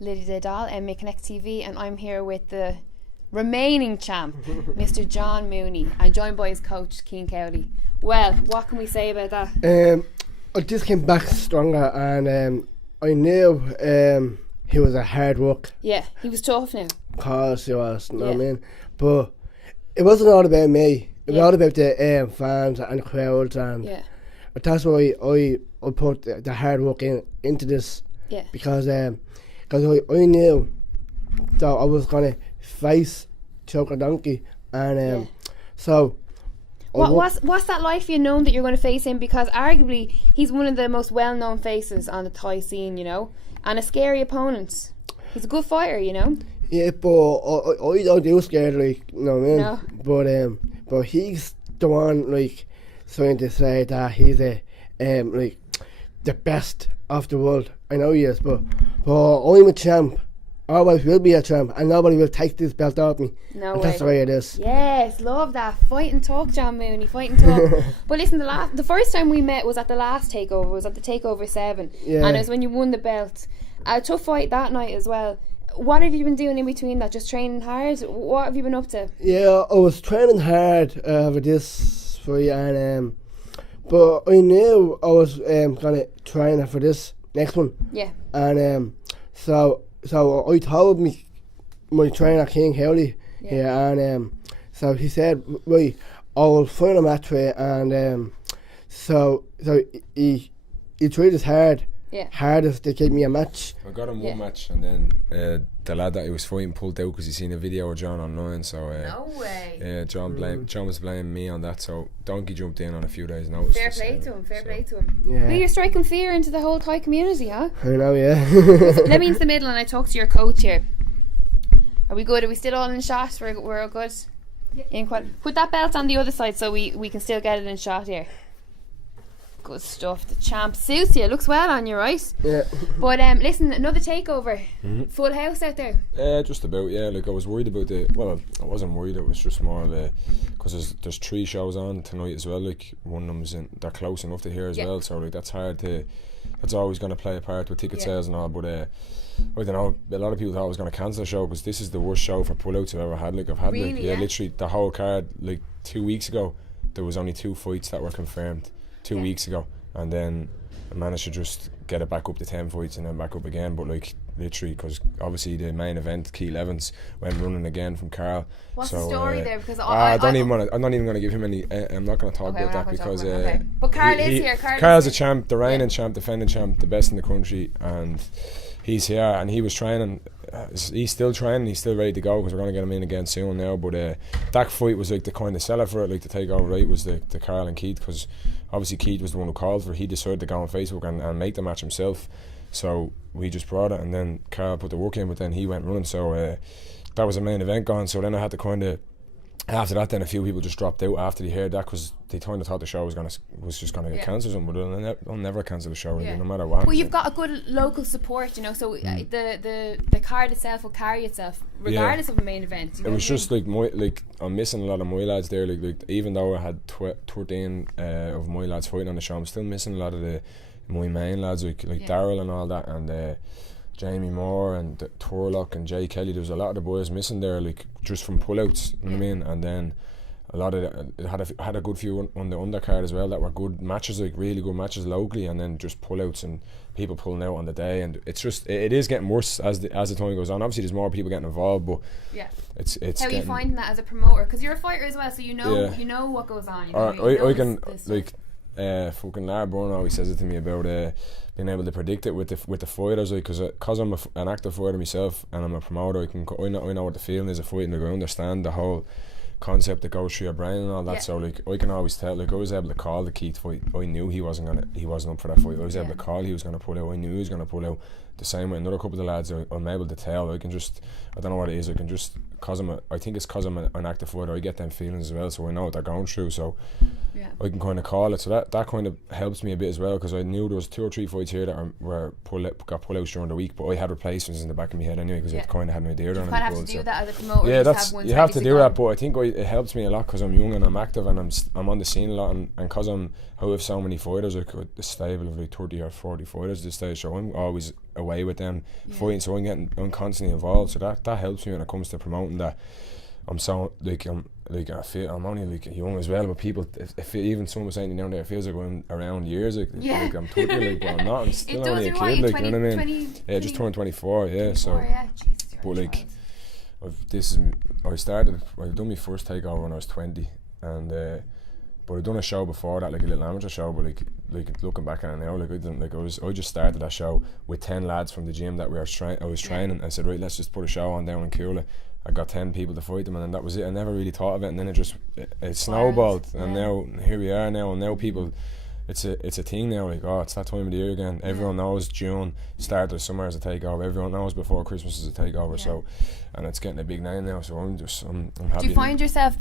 Lydia Dahl, MMA Connect TV, and I'm here with the remaining champ, Mr. John Mooney, and joined by his coach, Cian Cowley. Well, what can we say about that? I just came back stronger, and I knew he was a hard work. Yeah, he was tough now. Of course he was, you know what I mean? But it wasn't all about me. It was all about the fans and crowds, and that's why I put the hard work into this. Yeah. Because I knew that I was gonna face Choker Donkey, and so. What's that like for you, knowing that you're going to face him? Because arguably he's one of the most well-known faces on the Thai scene, you know, and a scary opponent. He's a good fighter, you know. Yeah, but I don't do scared, like, you know what I mean? No. But he's the one, like, trying to say that he's like the best of the world. I know he is, but I'm a champ. Always will be a champ, and nobody will take this belt off me. No way. That's the way it is. Yes, love that. Fight and talk, John Mooney. Fight and talk. But listen, the first time we met was at the last takeover. It was at the takeover 7, and it was when you won the belt. A tough fight that night as well. What have you been doing in between that? Just training hard? What have you been up to? Yeah, I was training hard for this fight, and but I knew I was gonna train for this next one. Yeah. And So I told my trainer, Cian Cowley, and so he said, right, I will find a match for you, and so he tried his hardest to give me a match. I got him one match, and then the lad that he was fighting pulled out because he seen a video of John online. So no way. Yeah, John was blaming me on that. So Donkey jumped in on a few days' notice. Fair play to him. Yeah. Well, you're striking fear into the whole Thai community, huh? I know, yeah. Let me into the middle, and I talk to your coach here. Are we good? Are we still all in shot? We're all good. Yeah. Put that belt on the other side so we can still get it in shot here. Good stuff. The champ suits you. Looks well on you, right? Yeah. But listen, another takeover. Full house out there. Just about. Yeah, like I was worried about I wasn't worried. It was just more of a because there's 3 shows on tonight as well. Like one of them's they're close enough to here as well. So like that's always going to play a part with ticket sales and all. But I don't know. A lot of people thought I was going to cancel the show because this is the worst show for pullouts I've ever had. Like I've had literally the whole card. Like 2 weeks ago, there was only 2 fights that were confirmed. 2 weeks ago, and then I managed to just get it back up to 10 fights and then back up again. But like literally, because obviously the main event, Keith Evans, went running again from Carl. What's the story there? Because I'm not even going to give him any. I'm not going to talk about that because. But Carl is here. Carl's a champ, the reigning champ, defending champ, the best in the country, and he's here and he was training. He's still training. He's still ready to go because we're going to get him in again soon now. But that fight was like the kind of seller for it, like the takeover right was the Carl and Keith, because obviously Keith was the one who called for it. He decided to go on Facebook and make the match himself. So we just brought it, and then Carl put the work in, but then he went running. So that was a main event gone. So then I had to kind of. After that, then a few people just dropped out after they heard that because they kind of thought the show was just gonna get cancelled. But I'll never cancel the show, really, no matter what. Well, you've got a good local support, you know. So the card itself will carry itself regardless of the main event. You know, it was just like I'm missing a lot of my lads there. Like even though I had 13 of my lads fighting on the show, I'm still missing a lot of my main lads like Daryl and all that, and Jamie Moore and Turlock and Jay Kelly. There was a lot of the boys missing there, like just from pullouts. You know what I mean? And then a lot of it had a good few on the undercard as well that were good matches, like really good matches locally, and then just pullouts and people pulling out on the day. And it's just it is getting worse as the time goes on. Obviously, there's more people getting involved, but it's. How are you finding that as a promoter? Because you're a fighter as well, so you know what goes on. You know, I can like. Fucking Lara Byrne always says it to me about being able to predict it with the fighters, like, because I'm an active fighter myself and I'm a promoter. I know what the feeling is of fighting. Like, I understand the whole concept that goes through your brain and all that. So like I can always tell. Like I was able to call the Keith fight. I knew he wasn't up for that fight. I was able to call he was gonna pull out. I knew he was gonna pull out. The same way another couple of the lads, I'm able to tell. I don't know what it is. I can just I think it's because I'm an active fighter. I get them feelings as well, so I know what they're going through. So I can kind of call it. So that kind of helps me a bit as well, because I knew there was 2 or 3 fights here that got pull-outs during the week, but I had replacements in the back of my head anyway, because I kind of had an idea. You kind of have to do that as a promoter. Yeah, you have to do that. But I think I it helps me a lot because I'm young and I'm active and I'm on the scene a lot, and because I have so many fighters, like a stable of like 30 or 40 fighters at this stage, so I'm always away with them fighting, so I'm constantly involved, so that helps me when it comes to promoting that. I'm I feel I'm only like young as well, but people, if even someone was saying down there, it feels like I'm around years, like I'm 30, like, but I'm not. I'm still only a kid, like, you know what I mean? Just turned 24, so. But like, I've done my first takeover when I was 20, and but I'd done a show before that, like a little amateur show. But like looking back at it now, like I just started that show with 10 lads from the gym that I was training. I said, right, let's just put a show on down in Cowley. I got 10 people to fight them, and then that was it. I never really thought of it, and then it snowballed, and now here we are now, and now people, it's a thing now, like, oh, it's that time of the year again. Everyone knows June, start of summer is a takeover. Everyone knows before Christmas is a takeover, so, and it's getting a big name now, so I'm happy. Do you find yourself,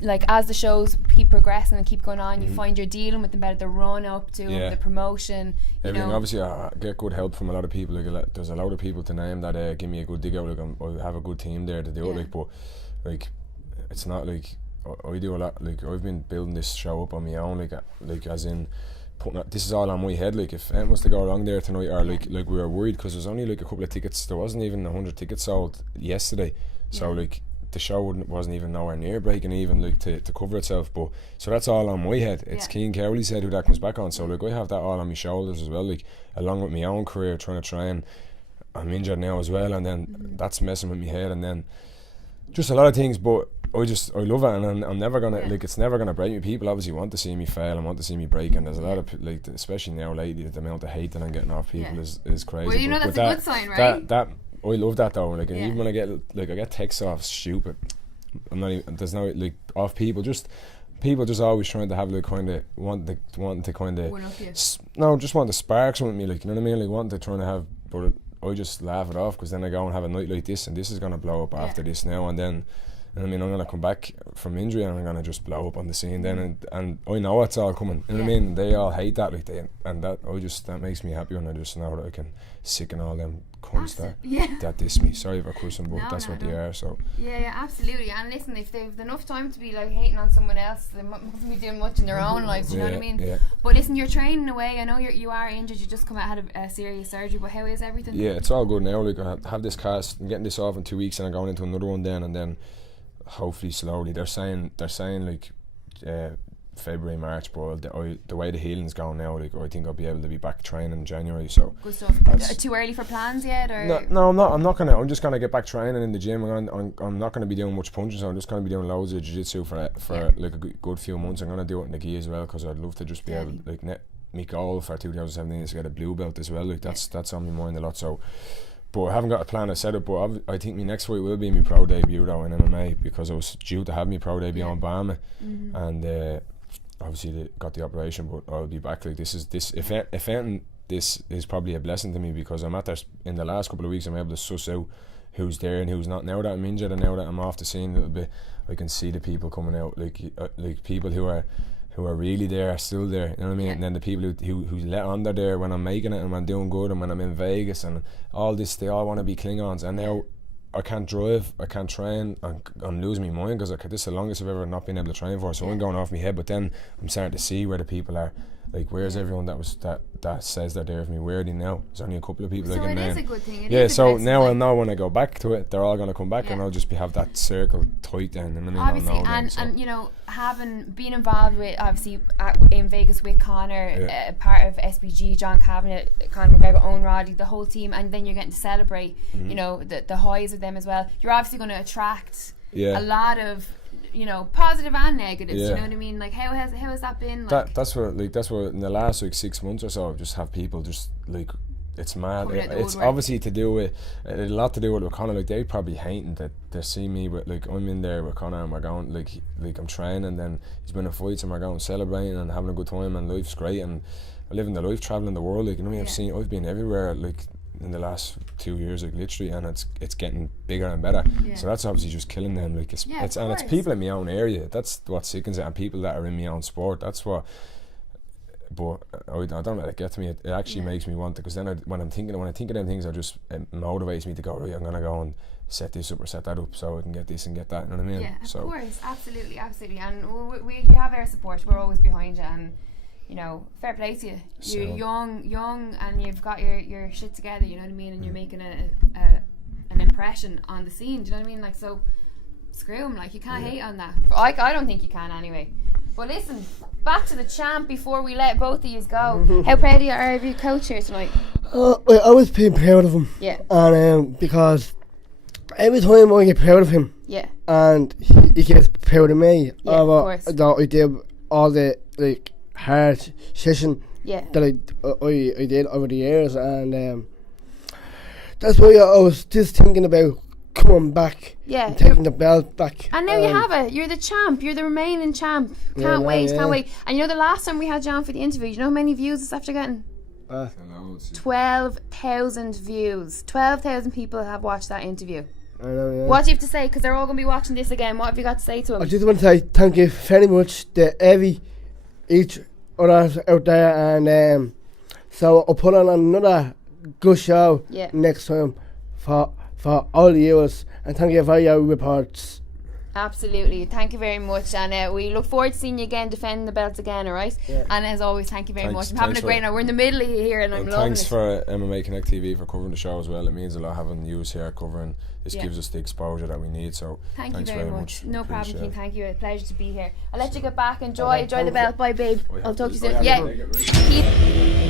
like, as the shows keep progressing and keep going on, you find you're dealing with them better, the run up to the promotion, everything, obviously I get good help from a lot of people, like, there's a lot of people to name that give me a good dig out, like, I have a good team there to do it, like, but, like, it's not like, I do a lot, like, I've been building this show up on my own, like as in this is all on my head, like, if anyone was to go along there tonight, or like we were worried because there's only like a couple of tickets, there wasn't even 100 tickets sold yesterday, so like the show wasn't even nowhere near breaking even, like, to cover itself, but so that's all on my head. It's Cian Cowley's head who that comes back on, so like I have that all on my shoulders as well, like, along with my own career, trying to train. I'm injured now as well, and then that's messing with my head, and then just a lot of things, but I love it, and I'm never gonna like, it's never gonna break me. People obviously want to see me fail and want to see me break, and there's a lot of, like, especially now lately, the amount of hate that I'm getting off people is crazy. Well, you know, that's a good sign, right? That I love that though. Like, and even when I get texts off stupid, I'm not even, there's no, like, off people just always trying to have, like, kind of wanting to kind of just want to spark something with me, like, you know what I mean, like, wanting to try to have, but I just laugh it off, because then I go and have a night like this, and this is gonna blow up after this now, and then. And I mean, I'm going to come back from injury and I'm going to just blow up on the scene then, and I know it's all coming, you know what I mean? They all hate that, like, that makes me happy when I just know that I can sicken all them cunts that diss me. Sorry for cursing, but that's what they are, so. Yeah, absolutely. And listen, if they've enough time to be, like, hating on someone else, they mustn't be doing much in their own lives, you know what I mean? Yeah. But listen, you're training away. I know you are injured, you just had a serious surgery, but how is everything? Yeah, it's all good now. Like, I have this cast, I'm getting this off in 2 weeks, and I'm going into another one then, and then hopefully slowly. They're saying like February, March, but the way the healing's going now, like, I think I'll be able to be back training in January. So good stuff. Too early for plans yet, or no, I'm just gonna get back training in the gym. I'm not gonna be doing much punching, so I'm just gonna be doing loads of jiu-jitsu for like a good few months. I'm gonna do it in the gi as well, because I'd love to just be able, like, my goal for 2017 is to get a blue belt as well. Like, that's on my mind a lot. So. But I haven't got a plan to set it, but I think my next fight will be my pro debut though in MMA, because I was due to have my pro debut on Bama, and obviously got the operation, but I'll be back. Like, if anything, this is probably a blessing to me, because I'm at there in the last couple of weeks. I'm able to suss out who's there and who's not. Now that I'm injured and now that I'm off the scene a little bit, I can see the people coming out, like people who are really there are still there, you know what I mean? And then the people who let on they're there when I'm making it and when I'm doing good and when I'm in Vegas and all this, they all want to be Klingons, and now I can't drive, I can't train, I'm losing my mind, because this is the longest I've ever not been able to train for, so I'm going off my head. But then I'm starting to see where the people are, like, where's everyone that says they're there for me? Where are they now? There's only a couple of people so I can name. Is a good thing. So now I'll know when I go back to it, they're all going to come back, and I'll just have that circle tight then, and obviously, and you know, being involved with, obviously, in Vegas with Conor, part of SBG, John Kavanagh, Conor McGregor, Owen Roddy, the whole team, and then you're getting to celebrate, you know, the highs of them as well. You're obviously going to attract a lot of, you know, positive and negatives. You know what I mean? Like, how has that been? Like, that's what in the last, like, 6 months or so, just have people just, like, it's mad. It's obviously to do with a lot to do with Conor. Like, they probably hating that they see me, but, like, I'm in there with Conor and we're going, like I'm training, and then he's been in fights and we're going celebrating and having a good time, and life's great, and I live in the life, traveling the world, like, you know, I've been everywhere, like, in the last 2 years, like, literally, and it's getting bigger and better. So that's obviously just killing them. Like, it's people in my own area. That's what sickens it, and people that are in my own sport. That's what but I don't let it get to me. It actually makes me want to, because then when I think of them things, it motivates me to go, right, I'm gonna go and set this up or set that up so I can get this and get that. You know what I mean? Yeah, of course, absolutely, and we have our support. We're always behind you, and you know, fair play to you. You're young, and you've got your shit together. You know what I mean? And you're making an impression on the scene. Do you know what I mean? Like, so screw him. Like, you can't hate on that. I don't think you can anyway. But listen, back to the champ before we let both of you go. How proud are you of your coach here tonight? I was pretty proud of him. Yeah. And because every time I get proud of him, and he gets proud of me, of course. That I did all the like hard session that I did over the years, and that's why I was just thinking about coming back, and taking the belt back. And now you have it. You're the champ. You're the remaining champ. Can't wait. And you know, the last time we had John for the interview, you know how many views it's after getting? 12,000 views. 12,000 people have watched that interview. I know, yeah. What do you have to say? Because they're all going to be watching this again. What have you got to say to them? I just want to say thank you very much to each other out there, and so I'll put on another good show next time for all the viewers, and thank you for your reports. Absolutely, thank you very much, and we look forward to seeing you again, defending the belt again, alright? And as always, thank you very much. I'm having a great night. We're in the middle of here, and I'm loving it. Thanks for MMA Connect TV for covering the show as well. It means a lot having you here covering. This gives us the exposure that we need, so thank you very much. No problem, Cian. Thank you. A pleasure to be here. I'll let you get back. Enjoy the belt. Bye, babe. I'll talk to you soon. Yeah.